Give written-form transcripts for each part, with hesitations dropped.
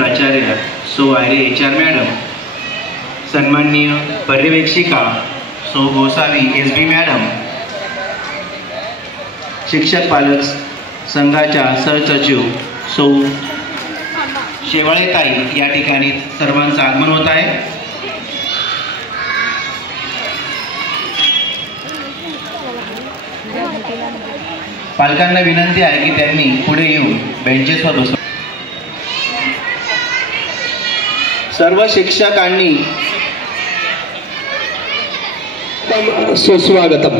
प्राचार्य सौ Ayre HR madam, सन्माननीय पर्यवेक्षिका सौ गोसावी SB मॅडम, शिक्षक पालक संघाच्या सहसचिव सौ शेवाळेताई या ठिकाणी सर्वांचं आगमन होत आहे। पालकांना विनंती आहे की त्यांनी पुढे येऊन बेंचेसवर बसू। सर्व शिक्षकांनी सुस्वागतम।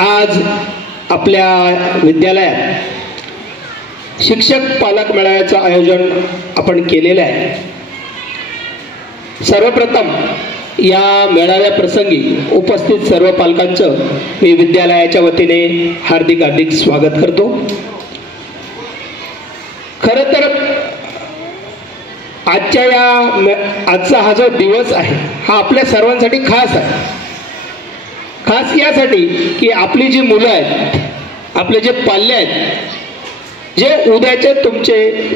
आज आपल्या विद्यालयात शिक्षक पालक मेळाव्याचं आयोजन आपण केलेलं आहे। सर्वप्रथम या मेळाव्या प्रसंगी उपस्थित सर्व पालकांचं मी विद्यालयाच्या वतीने हार्दिक हार्दिक स्वागत करतो। खरं तर आजचा हा जो दिवस आहे हा आपल्या सर्वांसाठी खास आहे। खास यासाठी की आपली जी मुलं आहेत, आपले जे पाल्य आहेत, जे उद्याचे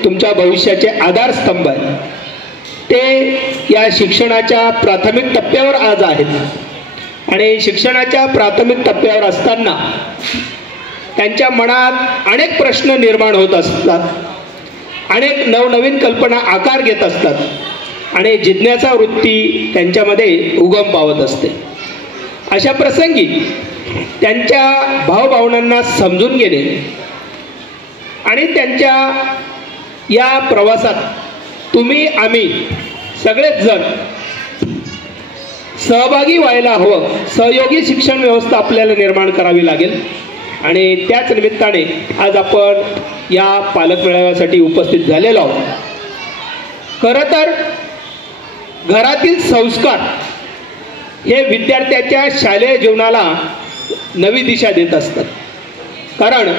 तुमच्या भविष्याचे आधारस्तंभ आहेत, ते या शिक्षणाच्या प्राथमिक टप्प्यावर आज आहेत। आणि शिक्षणाच्या प्राथमिक टप्प्यावर असताना त्यांच्या मनात अनेक प्रश्न निर्माण होत असतात, अनेक नवनवीन कल्पना आकार घेत असतात आणि जिज्ञासा वृत्ती त्यांच्यामध्ये उगम पावत असते। अशा प्रसंगी त्यांच्या भावभावनांना समजून घेणे आणि त्यांच्या या प्रवासात तुम्ही आम्ही सगळेच जण सहभागी व्हायला हवं। सहयोगी शिक्षण व्यवस्था आपल्याला निर्माण करावी लागेल आणि त्याच निमित्ताने आज आपण या पालक मेळाव्यासाठी उपस्थित झालेलो आहोत। खरं तर घरातील संस्कार हे विद्यार्थ्याच्या शालेय जीवनाला नवी दिशा देत असतात, कारण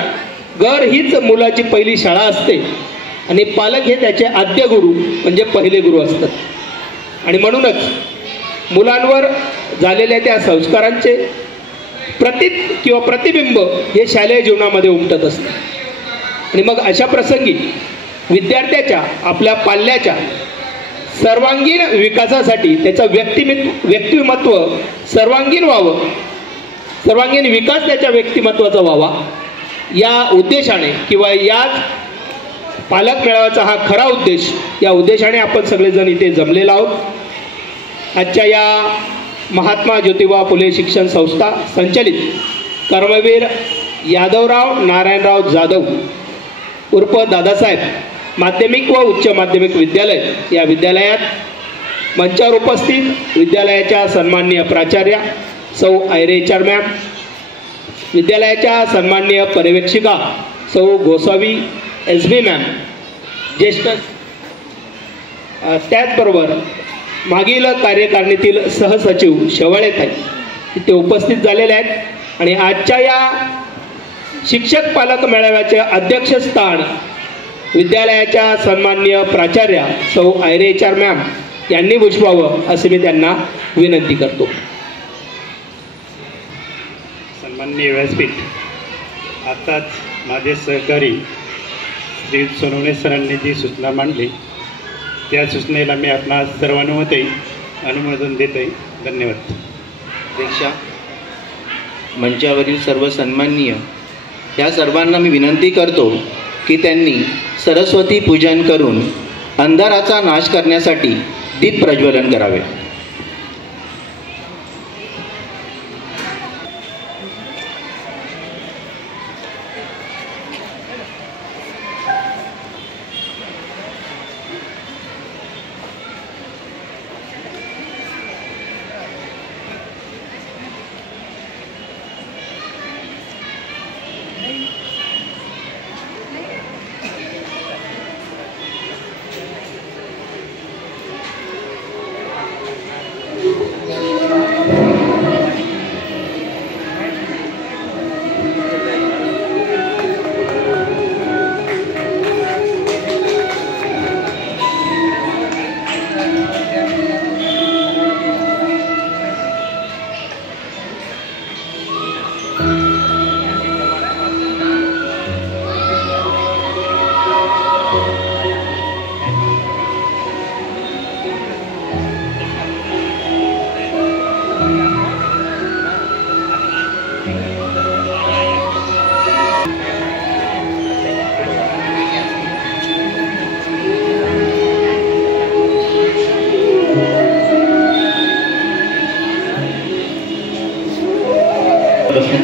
घर हीच मुलाची पहिली शाळा असते आणि पालक हे त्याचे आद्य गुरु म्हणजे पहिले गुरु असतात। आणि म्हणूनच मुलांवर झालेल्या त्या संस्कारांचे प्रतीक किंवा प्रतिबिंब हे शालेय जीवनामध्ये उमटत असते। आणि मग अशा प्रसंगी विद्यार्थ्याच्या आपल्या पाल्याच्या सर्वांगीण विकासासाठी त्याचं व्यक्तिमत्व सर्वांगीण व्हावं, सर्वांगीण विकास त्याच्या व्यक्तिमत्वाचा व्हावा, या उद्देशाने किंवा याच पालक मेळाव्याचा हा खरा उद्देश, या उद्देशाने आपण सगळेजण इथे जमलेलो आहोत। आजच्या या महात्मा ज्योतिबा फुले शिक्षण संस्था संचलित कर्मवीर यादवराव नारायणराव जाधव उर्फ दादासाहेब माध्यमिक व उच्च माध्यमिक विद्यालय या विद्यालयात मंचावर उपस्थित विद्यालयाच्या सन्माननीय प्राचार्य सौ आयरे HR मॅम, विद्यालयाच्या सन्माननीय पर्यवेक्षिका सौ गोसावी SB मॅम, ज्येष्ठ त्याचबरोबर मागील कार्यकारिणीतील सहसचिव शेवाळेताई इथे उपस्थित झालेले आहेत। आणि आजच्या या शिक्षक पालक मेळाव्याचे अध्यक्षस्थान विद्यालयाच्या सन्माननीय प्राचार्य सौ आयरे HR मॅम यांनी भूषवावं असे मी त्यांना विनंती करतो। सन्माननीय व्यासपीठ, आताच माझे सहकारी श्री सोनवणे सरांनी जी सूचना मांडली त्या सूचनेला मी आपणा सर्वानुमते अनुमोदन देत आहे। धन्यवाद। अध्यक्षा, मंचावरील सर्व सन्माननीय या सर्वांना मी विनंती करतो की त्यांनी सरस्वती पूजन करून अंधाराचा नाश करण्यासाठी दीप प्रज्वलन करावे।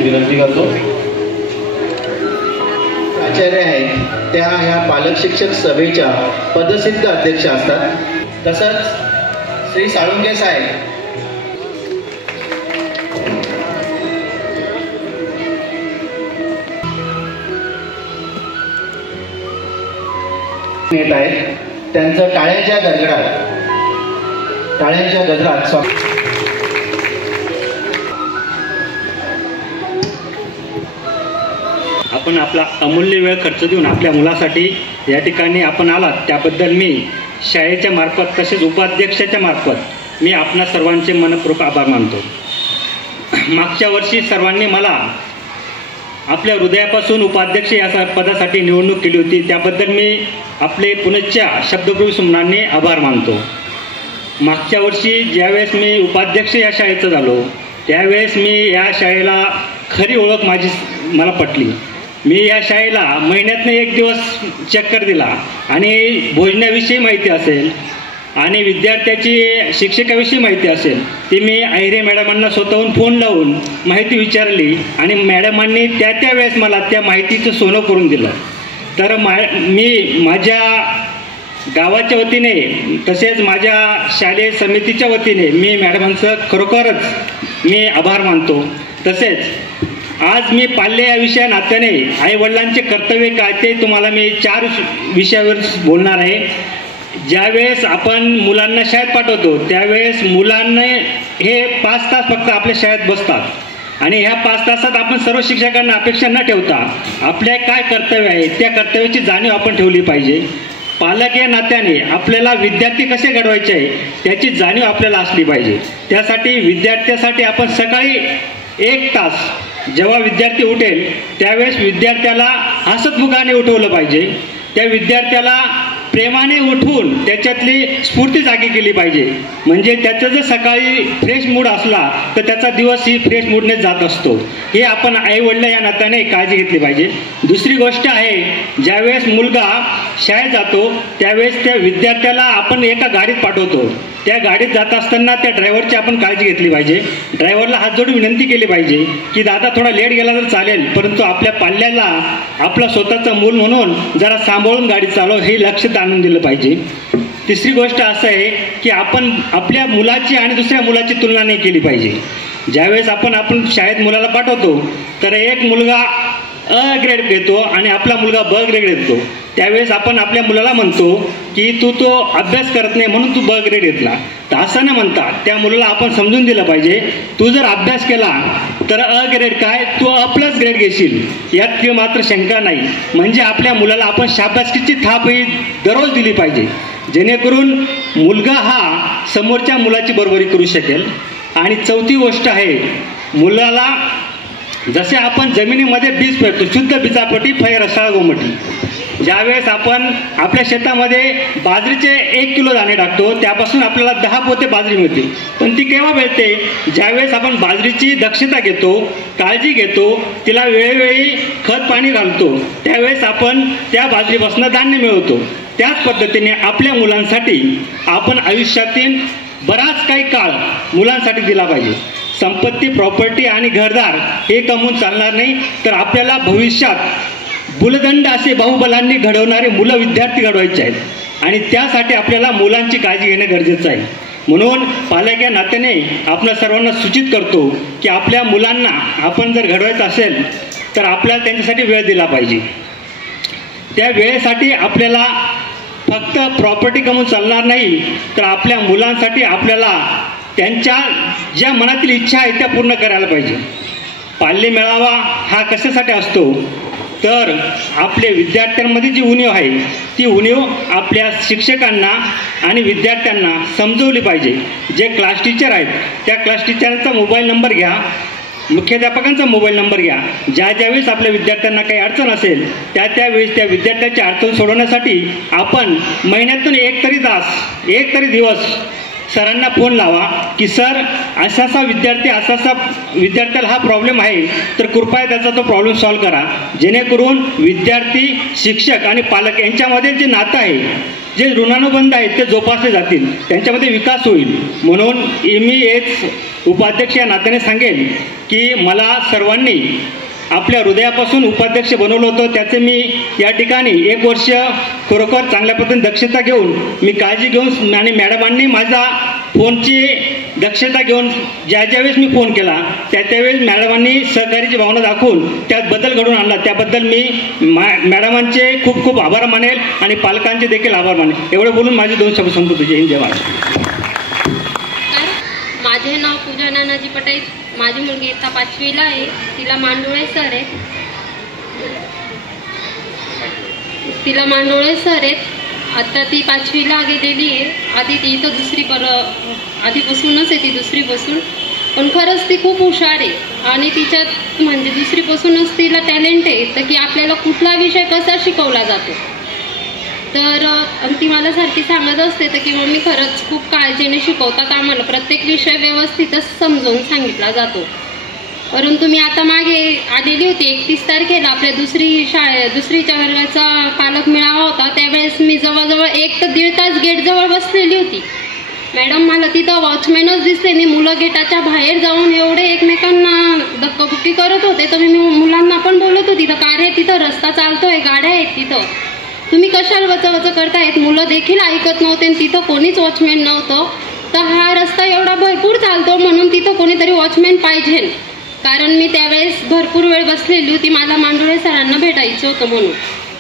विनंती करतो. आचार्य आहेत त्या ह्या पालक शिक्षक सभेच्या पदसिद्ध अध्यक्ष असतात. तसंच श्री साळुंके साहेब येत आहेत. त्यांचं टाळ्यांच्या गजरात स्वागत. आपण आपला अमूल्य वेळ खर्च देऊन आपल्या मुलासाठी या ठिकाणी आपण आलात त्याबद्दल मी शाळेच्या मार्फत तसेच उपाध्यक्षाच्या मार्फत मी आपणा सर्वांचे मनपूर्वक आभार मानतो. मागच्या वर्षी सर्वांनी मला आपल्या हृदयापासून उपाध्यक्ष या पदासाठी निवडणूक केली होती. त्याबद्दल मी आपले पुनश्च्या शब्दप्रभू आभार मानतो. मागच्या वर्षी ज्यावेळेस मी उपाध्यक्ष या शाळेचं झालो त्यावेळेस मी या शाळेला खरी ओळख मला पटली. मी या शाळेला महिन्यातनं एक दिवस चक्कर दिला आणि भोजनाविषयी माहिती असेल आणि विद्यार्थ्याची शिक्षकाविषयी माहिती असेल ती मी अहिरे मॅडमांना स्वतःहून फोन लावून माहिती विचारली आणि मॅडमांनी त्या वेळेस मला त्या माहितीचं सोनं करून दिलं. तर मी माझ्या गावाच्या वतीने तसेच माझ्या शालेय समितीच्या वतीने मी मॅडमांचं खरोखरच मी आभार मानतो. तसेच आज मी पाल्य या विषया नात्याने आईवडिलांचे कर्तव्य काय ते तुम्हाला मी 4 विषयावर बोलणार आहे. ज्यावेळेस आपण मुलांना शाळेत पाठवतो त्यावेळेस मुलांना हे 5 तास फक्त आपल्या शाळेत बसतात आणि ह्या 5 तासात आपण सर्व शिक्षकांना अपेक्षा न ठेवता आपल्या काय कर्तव्य आहे त्या कर्तव्याची जाणीव आपण ठेवली पाहिजे. पालक या नात्याने आपल्याला विद्यार्थी कसे घडवायचे आहे त्याची जाणीव आपल्याला असली पाहिजे. त्यासाठी विद्यार्थ्यासाठी आपण सकाळी 1 तास जेव्हा विद्यार्थी उठेल त्यावेळेस विद्यार्थ्याला हसतमुखाने उठवलं पाहिजे. त्या विद्यार्थ्याला प्रेमाने उठवून त्याच्यातली स्फूर्ती जागी केली पाहिजे. म्हणजे त्याचा जर सकाळी फ्रेश मूड असला तर त्याचा दिवस ही फ्रेश मूडने जात असतो. हे आपण आईवडील या नात्याने काळजी घेतली पाहिजे. दुसरी गोष्ट आहे ज्यावेळेस मुलगा शाळेत जातो त्यावेळेस त्या विद्यार्थ्याला आपण एका गाडीत पाठवतो. त्या गाडीत जात असताना त्या ड्रायव्हरची आपण काळजी घेतली पाहिजे. ड्रायव्हरला हात जोडून विनंती केली पाहिजे की दादा थोडा लेट गेला तर चालेल परंतु आपल्या पाल्याला आपला स्वतःचं मूल म्हणून जरा सांभाळून गाडी चालव हे लक्ष आणून दिलं पाहिजे. तिसरी गोष्ट असं आहे की आपण आपल्या मुलाची आणि दुसऱ्या मुलाची तुलना नाही केली पाहिजे. ज्यावेळेस आपण शाळेत मुलाला पाठवतो तर एक मुलगा अ ग्रेड घेतो आणि आपला मुलगा ब ग्रेड घेतो. त्यावेळेस आपण आपल्या मुलाला म्हणतो की तो अभ्यास करत नाही म्हणून तू ब ग्रेड घेतला. तर असं न म्हणता त्या मुलाला आपण समजून दिलं पाहिजे तू जर अभ्यास केला तर अ ग्रेड काय तू अ प्लस ग्रेड घेशील यात किंवा मात्र शंका नाही. म्हणजे आपल्या मुलाला आपण शाबासकीची थाप ही दररोज दिली पाहिजे जेणेकरून मुलगा हा समोरच्या मुलाची बरोबरी करू शकेल. आणि चौथी गोष्ट आहे मुलाला जसे आपण जमिनीमध्ये बीज पेरतो शुद्ध बीजापोटी फळे रसाळ गोमटी. ज्यावेळेस आपण आपल्या शेतामध्ये बाजरीचे 1 किलो दाणे टाकतो त्यापासून आपल्याला 10 पोते बाजरी मिळते. पण ती केव्हा मिळते ज्यावेळेस आपण बाजरीची दक्षता घेतो काळजी घेतो तिला वेळोवेळी खत पाणी घालतो त्यावेळेस आपण त्या बाजरीपासून धान्य मिळवतो. त्याच पद्धतीने आपल्या मुलांसाठी आपण आयुष्यातील बराच काही काळ मुलांसाठी दिला पाहिजे. संपत्ती प्रॉपर्टी आणि घरदार हे कमवून चालणार नाही तर आपल्याला भविष्यात बुलदंड असे बाहुबलांनी घडवणारे मुलं विद्यार्थी घडवायचे आहेत आणि त्यासाठी आपल्याला मुलांची काळजी घेणं गरजेचं आहे. म्हणून पालक या नात्याने आपण सर्वांना सूचित करतो की आपल्या मुलांना आपण जर घडवायचं असेल तर आपल्याला त्यांच्यासाठी वेळ दिला पाहिजे. त्या वेळेसाठी आपल्याला फक्त प्रॉपर्टी कमवून चालणार नाही तर आपल्या मुलांसाठी आपल्याला त्यांच्या ज्या मनातील इच्छा आहे त्या पूर्ण करायला पाहिजे. पाल्य मेळावा हा कशासाठी असतो तर आपल्या विद्यार्थ्यांमध्ये जी उणीव आहे ती उणीव आपल्या शिक्षकांना आणि विद्यार्थ्यांना समजवली पाहिजे. जे क्लास टीचर आहेत त्या क्लास टीचरचा मोबाईल नंबर घ्या मुख्याध्यापकांचा मोबाईल नंबर घ्या. ज्यावेळेस आपल्या विद्यार्थ्यांना काही अडचण असेल त्यावेळेस त्या विद्यार्थ्याची अडचण सोडवण्यासाठी आपण महिन्यातून एक तरी दिवस सरांना फोन लावा की सर असा विद्यार्थ्याला हा प्रॉब्लेम आहे, तर कृपया त्याचा तो प्रॉब्लेम सॉल्व्ह करा, जेणेकरून विद्यार्थी, शिक्षक आणि पालक यांच्यामध्ये जे नातं आहे, जे ऋणानुबंध आहेत ते जोपासले जातील, त्यांच्यामध्ये विकास होईल. म्हणून मी हेच उपाध्यक्ष या नात्याने सांगेन की मला सर्वांनी आपल्या हृदयापासून उपाध्यक्ष बनवलं होतं. त्याचे मी या ठिकाणी 1 वर्ष खरोखर चांगल्या पद्धतीने दक्षता घेऊन, मी काळजी घेऊन आणि मॅडमांनी माझा फोनची दक्षता घेऊन ज्यावेळेस मी फोन केला त्यावेळेस मॅडमांनी सहकार्याची भावना दाखवून त्यात बदल घडवून आणला. त्याबद्दल मी मॅडमांचे खूप खूप आभार मानेल आणि पालकांचे देखील आभार मानेल. एवढं बोलून माझे 2 शब्द संपवतो. जय हिंद, जय महाराष्ट्र. माझे नाव पूजा नानाजी पटेल. माझी मुलगी इयत्ता 5वीला आहे. तिला मांडोळे सर आहेत. आता ती 5वीला गेलेली आहे. आधी ती इथं आधीपासूनच आहे, ती दुसरीपासून. पण खरंच ती खूप हुशार आहे आणि तिच्यात म्हणजे दुसरीपासूनच तिला टॅलेंट आहे तर की आपल्याला कुठला विषय कसा शिकवला जातो. तर ती मला सारखी सांगत असते तर की मम्मी खरंच खूप काळजीने शिकवतात आम्हाला, प्रत्येक विषय व्यवस्थितच समजावून सांगितला जातो. परंतु मी आता मागे आलेली होती 31 तारखेला आपल्या दुसरीच्या वर्गाचा पालक मेळावा होता. त्यावेळेस मी जवळजवळ 1 ते 1.5 तास गेटजवळ बसलेली होती. मॅडम मला तिथं वॉचमॅनच दिसले नाही. मुलं गेटाच्या बाहेर जाऊन एवढे एकमेकांना धक्काबुक्की करत होते. तर मी मुलांना पण बोलत होती तर का रे तिथं रस्ता चालतोय, गाड्या आहेत तिथं, तुम्ही कशाला वचवच करतायत. मुलं देखील ऐकत नव्हते आणि तिथं कोणीच वॉचमॅन नव्हतं. तर हा रस्ता एवढा भरपूर चालतो म्हणून तिथं कोणीतरी वॉचमॅन पाहिजे. कारण मी त्यावेळेस भरपूर वेळ बसलेली होती. मला मांडोळे सरांना भेटायचं होतं म्हणून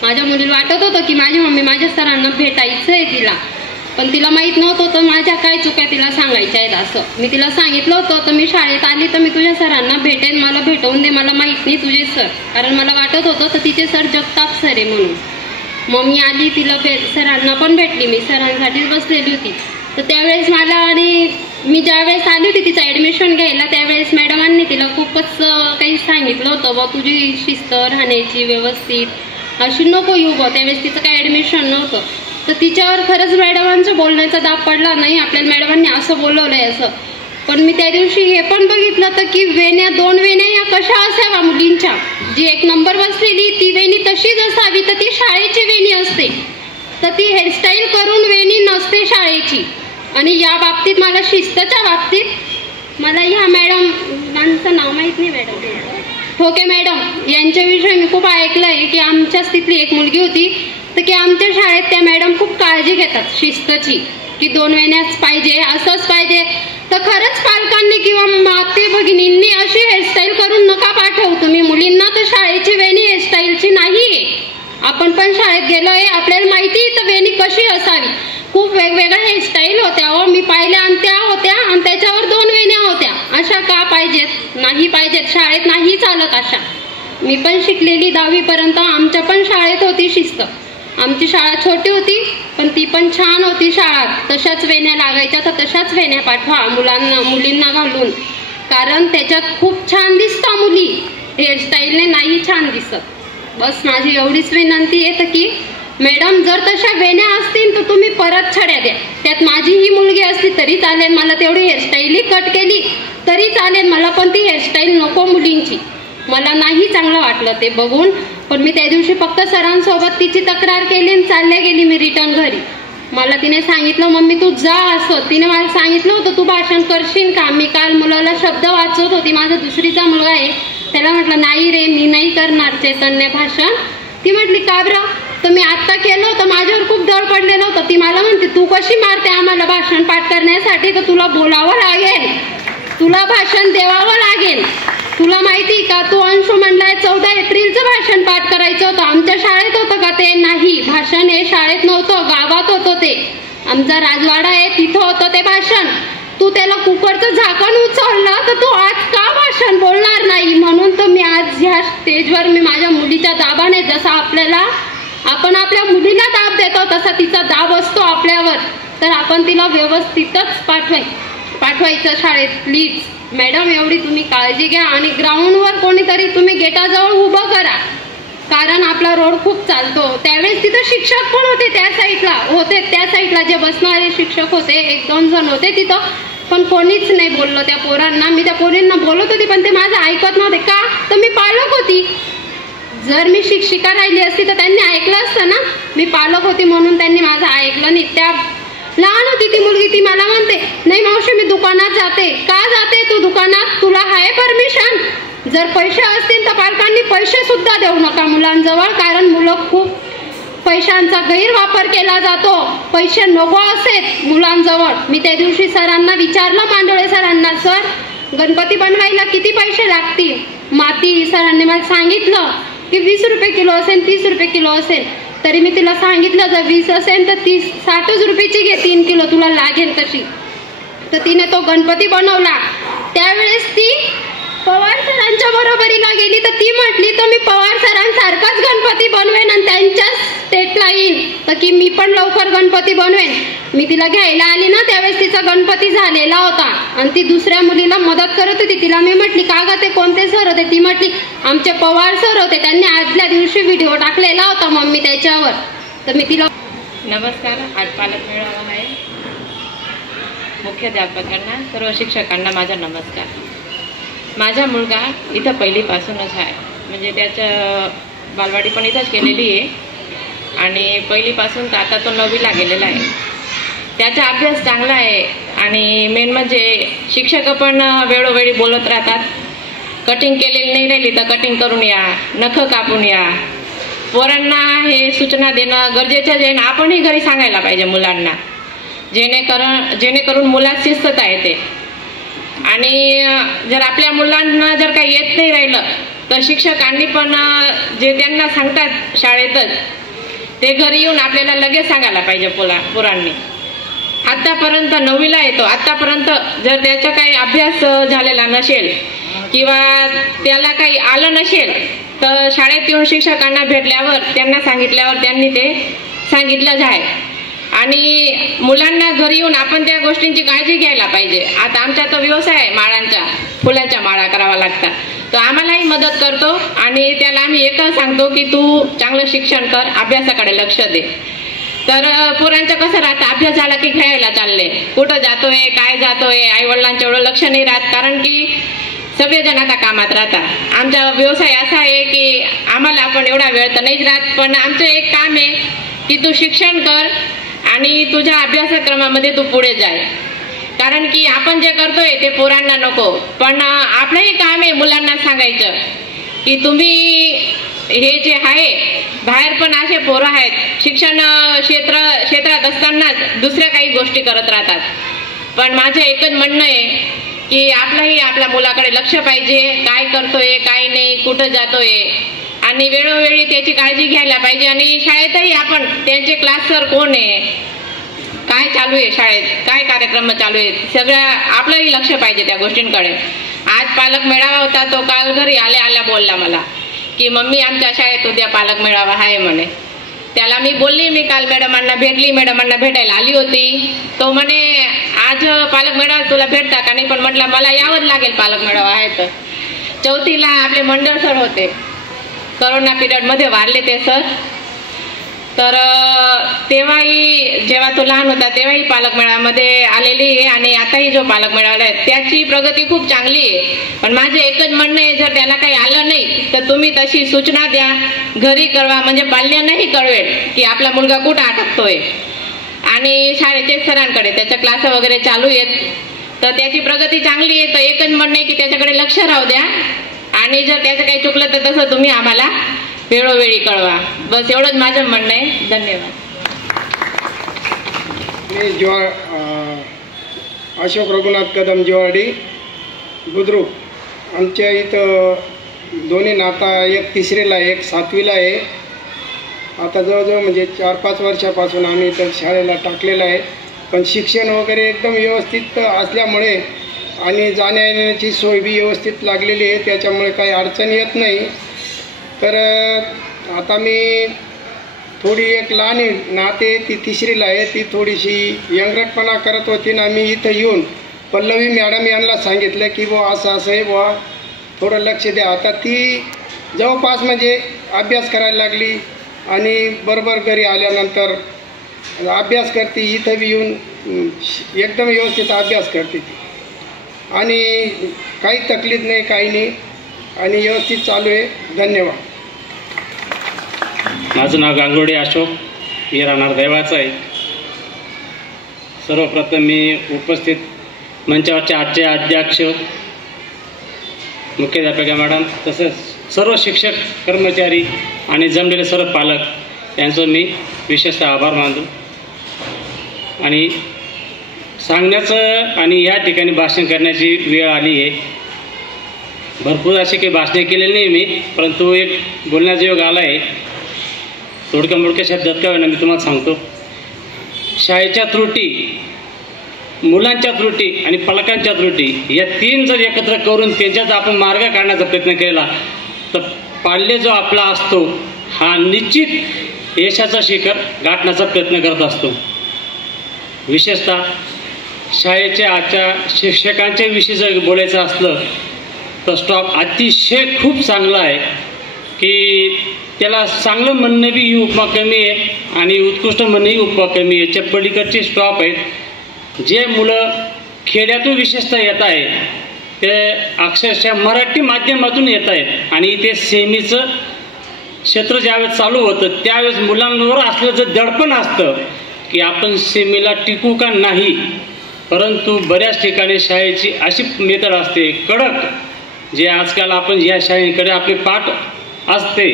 माझ्या मुलीला वाटत होतं की माझी मम्मी माझ्या सरांना भेटायचं आहे तिला, पण तिला माहीत नव्हतं तर माझ्या काय चुक्या तिला सांगायच्या आहेत असं. मी तिला सांगितलं होतं तर मी शाळेत आली तर मी तुझ्या सरांना भेटेन, मला भेटवून दे, मला माहीत नाही तुझे सर. कारण मला वाटत होतं तर तिचे सर जगताप सर आहे म्हणून. मग मी आली, तिला सरांना पण भेटली, मी सरांसाठीच बसलेली होती. तर त्यावेळेस मला आणि मी ज्यावेळेस आली होती तिचं ॲडमिशन घ्यायला त्यावेळेस मॅडमांनी तिला खूपच काही सांगितलं होतं बा तुझी शिस्त राहण्याची व्यवस्थित अशी नको येऊ बा. त्यावेळेस तिचं काही ॲडमिशन नव्हतं तर तिच्यावर खरंच मॅडमांचं बोलण्याचा दाब पडला नाही. आपल्याला मॅडमांनी असं बोलवलं आहे असं. पण मी त्या दिवशी हे पण बघितलं तर की 2 वेण्या या कशा असाव्या मुलींच्या. जी 1 नंबर बसलेली ती वेणी तशीच असावी तर ती शाळेची वेणी असते, तर ती हेअरस्टाईल करून वेणी नसते शाळेची. आणि या बाबतीत मला शिस्तच्या बाबतीत मला ह्या मॅडमांचं नाव माहीत नाही, मॅडम ठोके मॅडम यांच्याविषयी मी खूप ऐकलं आहे की आमच्याच तिथली एक मुलगी होती तर की आमच्या शाळेत त्या मॅडम खूप काळजी घेतात शिस्तची की 2 वेण्याच पाहिजे, असंच पाहिजे. तर खरंच पालकांनी किंवा माते भगिनींनी अशी हेअरस्टाईल करून नका पाठवू तुम्ही मुलींना. तर शाळेची वेणी हेअरस्टाईलची नाही आहे. आपण पण शाळेत गेलोय, आपल्याला माहिती तर वेणी कशी असावी. खूप वेगवेगळ्या हेअरस्टाईल होत्या हो, मी पाहिल्या आणि त्या होत्या आणि त्याच्यावर 2 वेण्या होत्या. अशा का पाहिजेत? नाही पाहिजेत, शाळेत नाही चालत अशा. मी पण शिकलेली 10वी पर्यंत आमच्या पण शाळेत होती शिस्त. आमची शाळा छोटी होती पण ती पण छान होती शाळा. तशाच वेण्या लागायच्या तर तशाच वेण्या पाठवा मुलींना घालून, कारण त्याच्यात खूप छान दिसतात मुली, हेअरस्टाईलने नाही छान दिसत. बस माझी एवढीच विनंती आहे की मॅडम जर तशा वेण्या असतील तर तुम्ही परत छड्या द्या. त्यात माझी ही मुलगी असली तरी चालेल, मला तेवढी हेअरस्टाईलही कट केली तरी चालेल, मला पण ती हेअरस्टाईल नको मुलींची. मला नाही चांगलं वाटलं ते बघून. पण मी त्या दिवशी फक्त सरांसोबत तिची तक्रार केली आणि चालले गेली मी रिटर्न घरी. मला तिने सांगितलं मम्मी तू जा असं. तिने मला सांगितलं होतं तू भाषण करशील का. मी काल मुलाला शब्द वाचवत होती, माझा 2रीचा मुलगा आहे, त्याला म्हटलं नाही रे मी नाही करणार चैतन्य भाषण. ती म्हटली का बरं. तर मी आत्ता केलं होतं, माझ्यावर खूप दळ पडलेलं होतं. ती मला म्हणते तू कशी मारते आम्हाला भाषण पाठ करण्यासाठी, तर तुला बोलावं लागेल, तुला भाषण द्यावं लागेल. तुला माहिती का तू अंशुमनला 14 एप्रिलचं भाषण पाठ करायचं होतं. आमच्या शाळेत होतं का ते? नाही, भाषण हे शाळेत नव्हतं, गावात होतं ते. आमचा राजवाडा आहे तिथं होतं ते भाषण. तू त्याला कुकरचं झाकण उचललं तर तू आज का भाषण बोलणार नाही. म्हणून तर मी आज ह्या स्टेजवर मी माझ्या मुलीच्या दाबाने, जसा आपण आपल्या मुलीला दाब देतो तसा तिचा दाब असतो आपल्यावर, तर आपण तिला व्यवस्थितच पाठवायचं शाळेत. प्लीज मॅडम एवढी तुम्ही काळजी घ्या. आणि ग्राउंडवर कोणीतरी तुम्ही गेटाजवळ उभं करा, कारण आपला रोड खूप चालतो. त्यावेळेस तिथं शिक्षक पण होते त्या साईडला जे बसणारे शिक्षक होते 1-2 जण होते तिथं, पण कोणीच नाही बोललं त्या पोरांना. मी त्या पोरींना बोलत होती पण ते माझं ऐकत नव्हते. का तर मी पालक होती. जर मी शिक्षिका राहिली असती तर त्यांनी ऐकलं असतं ना. मी पालक होती म्हणून त्यांनी माझं ऐकलं नाही. त्या लहान होती ती मुलगी, ती मला म्हणते नाही मावशी मी दुकानात जाते. का जाते तू दुकानात? तुला आहे परमिशन? जर पैसे असतील तर पालकांनी पैसे सुद्धा देऊ नका मुलांजवळ, कारण मुलं खूप पैशांचा गैरवापर केला जातो. पैसे नको असेल मुलांजवळ. मी त्या दिवशी सरांना विचारलं, मांडोळे सरांना, सर गणपती बनवायला किती पैसे लागतील? माती सरांनी मला सांगितलं की 20 रुपये किलो असेल, 30 रुपये किलो असेल. तरी मी तिला सांगितलं जर 20 असेल तर 60 रुपयाची घे, 3 किलो तुला लागेल तशी. तर तिने तो गणपती बनवला. त्यावेळेस ती पवार सरांच्या बरोबरीला गेली तर ती म्हटली तर मी पवार सरांसारखाच गणपती बनवेन आणि त्यांच्याच स्टेटला येईन, तर की मी पण लवकर गणपती बनवेन. मी तिला घ्यायला आली ना त्यावेळेस तिचा गणपती झालेला होता आणि ती दुसऱ्या मुलीला मदत करत होती. तिला मी म्हटली का ग ते कोणते सर होते? ती म्हटली आमचे पवार सर होते, त्यांनी आदल्या दिवशी व्हिडिओ टाकलेला होता मम्मी त्याच्यावर. तर मी तिला नमस्कार. आज पालक मेळावा आहे. मुख्याध्यापकांना सर्व शिक्षकांना माझा नमस्कार. माझा मुलगा इथं पहिलीपासूनच आहे, म्हणजे त्याचं बालवाडी पण इथंच केलेली आहे आणि पहिलीपासून तर आता तो 9वीला गेलेला आहे. त्याचा अभ्यास चांगला आहे आणि मेन म्हणजे शिक्षक पण वेळोवेळी बोलत राहतात. कटिंग केलेली नाही राहिली तर कटिंग करून या, नखं कापून या. पोरांना हे सूचना देणं गरजेचं आहे. आपणही घरी सांगायला पाहिजे मुलांना, जेणेकरून मुलात शिस्तता येते. आणि जर आपल्या मुलांना जर काही येत नाही राहिलं तर शिक्षकांनी पण जे त्यांना सांगतात शाळेतच ते घरी येऊन आपल्याला लगेच सांगायला पाहिजे पोरांनी. आत्तापर्यंत 9वीला येतो, आत्तापर्यंत जर त्याचा काही अभ्यास झालेला नसेल किंवा त्याला काही आलं नसेल तर शाळेत येऊन शिक्षकांना भेटल्यावर त्यांना सांगितल्यावर त्यांनी ते सांगितलं जाय. आणि मुलांना घरी येऊन आपण त्या गोष्टींची काळजी घ्यायला पाहिजे. आता आमचा तो व्यवसाय आहे माळांचा, फुलांच्या माळा करावा लागतात, तो आम्हालाही मदत करतो आणि त्याला आम्ही एकच सांगतो की तू चांगलं शिक्षण कर, अभ्यासाकडे लक्ष दे. तर पोरांचं कसं राहतं, अभ्यास झाला की खेळायला चालले, कुठं जातोय काय जातोय आई वडिलांचं एवढं लक्ष नाही राहत, कारण की सगळेजण आता कामात राहतात. आमचा व्यवसाय असा आहे की आम्हाला आपण एवढा वेळ तर नाहीच राहत, पण आमचं एक काम आहे की तू शिक्षण कर आणि तुझ्या अभ्यासक्रमामध्ये तू पुढे जाय. कारण की आपण जे करतोय ते पोरांना नको, पण आपलंही काम आहे मुलांना सांगायचं की तुम्ही हे जे आहे बाहेर पण असे पोरं आहेत शिक्षण क्षेत्रात असतानाच दुसऱ्या काही गोष्टी करत राहतात. पण माझं एकच म्हणणं आहे की आपल्या मुलाकडे लक्ष पाहिजे, काय करतोय काय नाही, कुठं जातोय आणि वेळोवेळी त्याची काळजी घ्यायला पाहिजे. आणि शाळेतही आपण त्यांचे क्लास सर कोण आहे, काय चालू आहे शाळेत, काय कार्यक्रम चालू आहेत, सगळं आपलंही लक्ष पाहिजे त्या गोष्टींकडे. आज पालक मेळावा होता, तो काल घरी आल्या बोलला मला की मम्मी आमच्या शाळेत उद्या पालक मेळावा आहे म्हणे. त्याला मी बोलली, मी काल मॅडमांना भेटायला आली होती. तो म्हणे आज पालक मेळावा तुला भेटता का नाही, पण म्हटलं मला यावंच लागेल, पालक मेळावा आहे. तर 4थीला आपले मंडळ सर होते, करोना पिरियडमध्ये वारले ते सर. तर तेव्हाही जेव्हा तो लहान होता तेव्हाही पालक मेळाव्यामध्ये आलेली आहे आणि आताही जो पालक मेळावा आहे त्याची प्रगती खूप चांगली आहे. पण माझं एकच म्हणणं आहे, जर त्याला काही आलं नाही तर तुम्ही तशी सूचना द्या, घरी कळवा, म्हणजे पाल्यांनाही कळवेल की आपला मुलगा कुठं अटकतोय. आणि शाळेचे सरांकडे त्याच्या क्लास वगैरे चालू आहेत तर त्याची प्रगती चांगली आहे. तर एकच म्हणणं आहे की त्याच्याकडे लक्ष राहू द्या आणि जर त्याचं काही चुकलं तर तसं तुम्ही आम्हाला वेळोवेळी कळवा. बस एवढंच माझं म्हणणं आहे. धन्यवाद. मी अशोक रघुनाथ कदम जिवाडी बुद्रुक. आमच्या इथं दोन्ही नाता, एक 3रीला आहे, एक 7वीला आहे. आता जवळजवळ म्हणजे 4-5 वर्षापासून आम्ही इथं शाळेला टाकलेलं आहे. पण शिक्षण वगैरे एकदम व्यवस्थित असल्यामुळे आणि जाण्या येण्याची सोय बी व्यवस्थित लागलेली आहे, त्याच्यामुळे काही अडचण येत नाही. तर आता मी थोडी एक लहान नाते, ती 3रीला आहे, ती थोडीशी यंगरटपणा करत होती ना. मी इथं येऊन पल्लवी मॅडम यांना सांगितलं की बुवा असं आहे बुवा, थोडं लक्ष द्या. आता ती जवळपास म्हणजे अभ्यास करायला लागली आणि बरोबर घरी आल्यानंतर अभ्यास करते, इथं बी येऊन एकदम व्यवस्थित अभ्यास करते ती आणि काही तकलीफ नाही, काही नाही आणि व्यवस्थित चालू आहे. धन्यवाद. माझं नाव गांगोडे अशोक, मी राहणार दैवाचं आहे. सर्वप्रथम मी उपस्थित मंचावरचे आजचे अध्यक्ष मुख्याध्यापिका मॅडम तसेच सर्व शिक्षक कर्मचारी आणि जमलेले सर्व पालक यांचं मी विशेषतः आभार मानतो. आणि सांगण्याचं आणि या ठिकाणी भाषण करण्याची वेळ आली आहे. भरपूर असे काही भाषणे केलेली नाही मी, परंतु एक बोलण्याचा योग आला आहे. थोडक्या मोडक्या शब्दात काय ना मी तुम्हाला सांगतो. शाळेच्या त्रुटी, मुलांच्या त्रुटी आणि पालकांच्या त्रुटी या तीन जर एकत्र करून त्यांच्यात आपण मार्ग काढण्याचा प्रयत्न केला तर पाल्य जो आपला असतो हा निश्चित यशाचा शिखर गाठण्याचा प्रयत्न करत असतो. विशेषतः शाळेच्या आजच्या शिक्षकांच्या विषयी जर बोलायचं असलं तर स्टॉप अतिशय खूप चांगला आहे की त्याला चांगलं म्हणणं बी उपमा कमी आहे आणि उत्कृष्ट म्हणणंही उपमा कमी आहे. याच्या पलीकडचे स्टॉप आहेत. जे मुलं खेड्यातून विशेषतः येत आहे ते अक्षरशः मराठी माध्यमातून येत आहेत आणि इथे सेमीचं क्षेत्र ज्यावेळेस चालू होतं त्यावेळेस मुलांवर असलं जर दडपण असतं की आपण सेमीला टिकू का नाही, परंतु बऱ्याच ठिकाणी शाळेची अशी मेथड असते कडक, जे आजकाल आपण या शाळेकडे आपले पाठ असते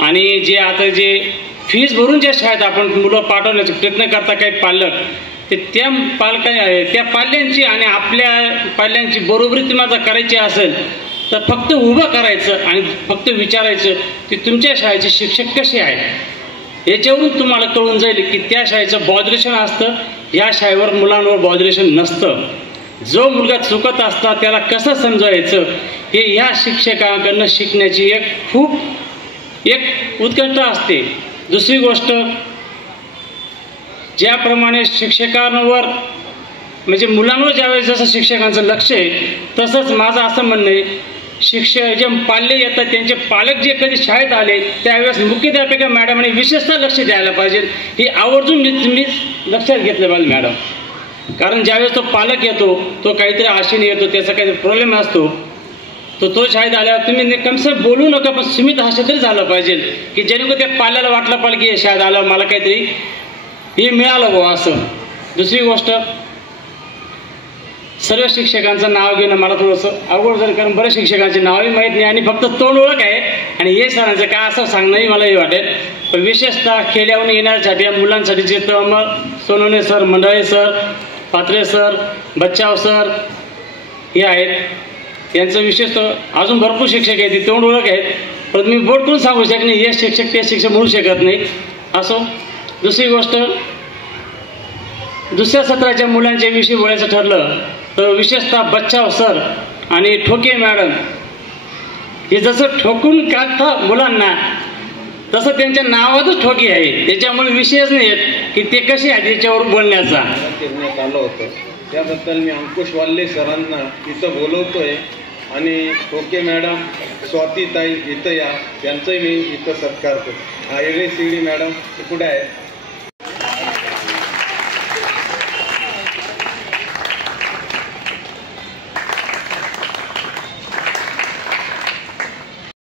आणि जे आता जे फीस भरून ज्या शाळेत आपण मुलं पाठवण्याचा प्रयत्न करता काही पालक, ते त्या पाल्यांची आणि आपल्या पाल्यांची बरोबरी तुम्हाला करायची असेल तर फक्त उभं करायचं आणि फक्त विचारायचं की तुमच्या शाळेचे शिक्षक कसे आहेत. याच्यावरून तुम्हाला कळून जाईल की त्या शाळेचं बॉदरेशन असतं, या शाळेवर मुलांवर बॉदरेशन नसतं. जो मुलगा चुकत असता त्याला कसं समजायचं हे ह्या शिक्षकांकडनं शिकण्याची एक उत्कंठ असते. दुसरी गोष्ट, ज्याप्रमाणे शिक्षकांवर म्हणजे मुलांवर ज्यावेळेस जसं शिक्षकांचं लक्ष आहे तसंच माझं असं म्हणणं आहे शिक्षक जे पाल्य येतात त्यांचे पालक जे कधी शाळेत आले त्यावेळेस मुख्याध्यापिका मॅडमने विशेषतः लक्ष द्यायला पाहिजे. हे आवर्जून मी लक्षात घेतलं पाहिजे मॅडम. कारण ज्यावेळेस तो पालक येतो तो काहीतरी आशेने येतो, त्याचा काहीतरी प्रॉब्लेम असतो, तो शाळेत आल्यावर तुम्ही कमसे बोलू नका पण सीमित भाषा तरी झालं पाहिजे की जेणेकरून त्या पाल्याला वाटलं पाहिजे की शाळेत आल्यावर मला काहीतरी हे मिळालं बुवा असं. दुसरी गोष्ट, सर्व शिक्षकांचं नाव घेणं मला थोडंसं अवघड झालं कारण बऱ्याच शिक्षकांची नावही माहीत नाही आणि फक्त तोंड ओळख आहे आणि हे सरांचं काय असं सांगणंही मलाही वाटेल. पण विशेषतः खेड्यावरून येण्यासाठी या मुलांसाठी जे सोनवणे सर, मंडळे सर, पात्रे सर, बच्चाव सर हे आहेत यांचं विशेषतः अजून भरपूर शिक्षक आहेत, तोंड ओळख आहेत, पण मी बोट करून सांगू शकत नाही हे शिक्षक ते शिक्षक म्हणू शकत नाही असो. दुसरी गोष्ट, दुसऱ्या सत्राच्या मुलांच्या विषयी बोलायचं ठरलं तर विशेषतः बच्चाव सर आणि ठोके मॅडम हे जसं ठोकून काढता मुलांना तसं त्यांच्या नावातच ठोकी आहे. त्याच्यामुळे विषयच नाही आहेत की ते कसे आहेत याच्यावर बोलण्याचा. करण्यात आलं होतं त्याबद्दल मी अंकुश वाल्ले सरांना इथं बोलवतोय आणि ठोके मॅडम, स्वातीताई इथं या, त्यांचाही मी इथं सत्कार करतो. एवढे सीडी मॅडम पुढे आहेत.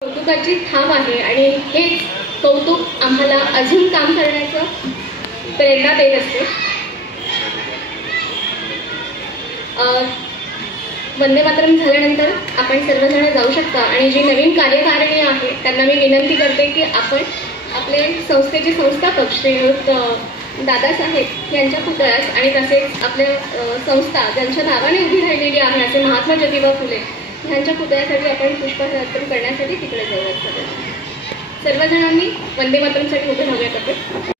कौतुकाची थाप आहे आणि हेच कौतुक आम्हाला अजून काम करण्याचं प्रेरणा देत असते. वंदे मातरम झाल्यानंतर आपण सर्वजण जाऊ शकता आणि जी नवीन कार्यकारिणी आहे त्यांना मी विनंती करते की आपण आपले संस्थेचे संस्थापक श्रीयुत दादासाहेब यांच्या पुतळ्यास आणि तसेच आपल्या संस्था ज्यांच्या नावाने उभी राहिलेली आहे असे महात्मा ज्योतिबा फुले ह्यांच्या पुतळ्यासाठी आपण पुष्पहार अर्पण करण्यासाठी तिकडे जाऊयात. सर्वजणांनी वंदे मातरमसाठी उभे राहूयात आपण.